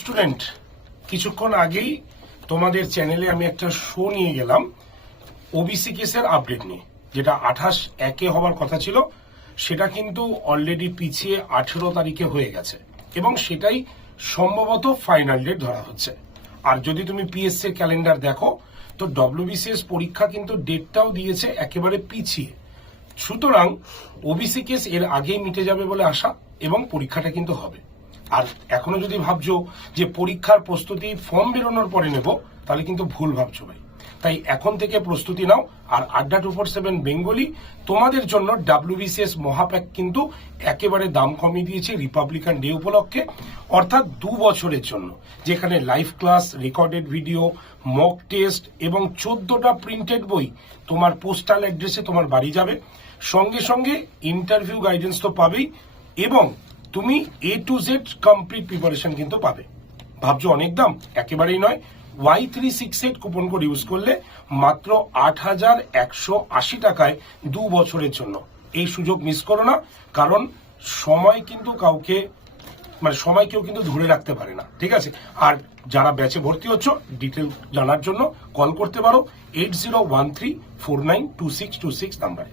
Student, কিছুক্ষণ আগেই তোমাদের চ্যানেলে আমি একটা শো নিয়ে গেলাম ওবিসি কেসের আপডেট নিয়ে, যেটা 28/1 হওয়ার কথা ছিল, সেটা কিন্তু অলরেডি পিছিয়ে 18 তারিখে হয়ে গেছে এবং সেটাই সম্ভবত ফাইনাল ডেট ধরা হচ্ছে। আর যদি তুমি পিএসসি এর ক্যালেন্ডার দেখো তো ডব্লিউবিসিএস পরীক্ষা কিন্তু ডেটটাও দিয়েছে একেবারে পিছিয়ে। সুতরাং ওবিসি কেস এর আগেই মিটে যাবে বলে আশা এবং পরীক্ষাটা কিন্তু হবে। আর এখনো যদি ভাবছো যে পরীক্ষার প্রস্তুতি ফর্ম বেরোনোর পরে নেব, তাহলে কিন্তু ভুল ভাবছো ভাই। তাই এখন থেকে প্রস্তুতি নাও। আর আড্ডা 247 বেঙ্গলি তোমাদের জন্য ডাব্লিউবিসিএস মহাপ্যাক কিন্তু একেবারে দাম কমিয়ে দিয়েছে রিপাবলিকান ডে উপলক্ষে, অর্থাৎ 2 বছরের জন্য, যেখানে live class, recorded video, mock test এবং 14টা প্রিন্টেড বই তোমার পোস্টাল অ্যাড্রেসে তোমার বাড়ি যাবে। সঙ্গে সঙ্গে ইন্টারভিউ গাইডেন্স তো পাবেই এবং তুমি A to Z complete preparation কিন্তু পাবে। ভাবছো অনেক দাম? একেবারেই নয়। Y368 কুপন কোড ইউজ করলে মাত্র 8,180 টাকায় 2 বছরের জন্য এই সুযোগ মিস করো না, কারণ সময় কিন্তু সময় কেউ কিন্তু ধরে রাখতে পারে না, ঠিক আছে? আর যারা ব্যাচে ভর্তি হচ্ছ, ডিটেল জানার জন্য কল করতে পারো 8013492626 নাম্বারে।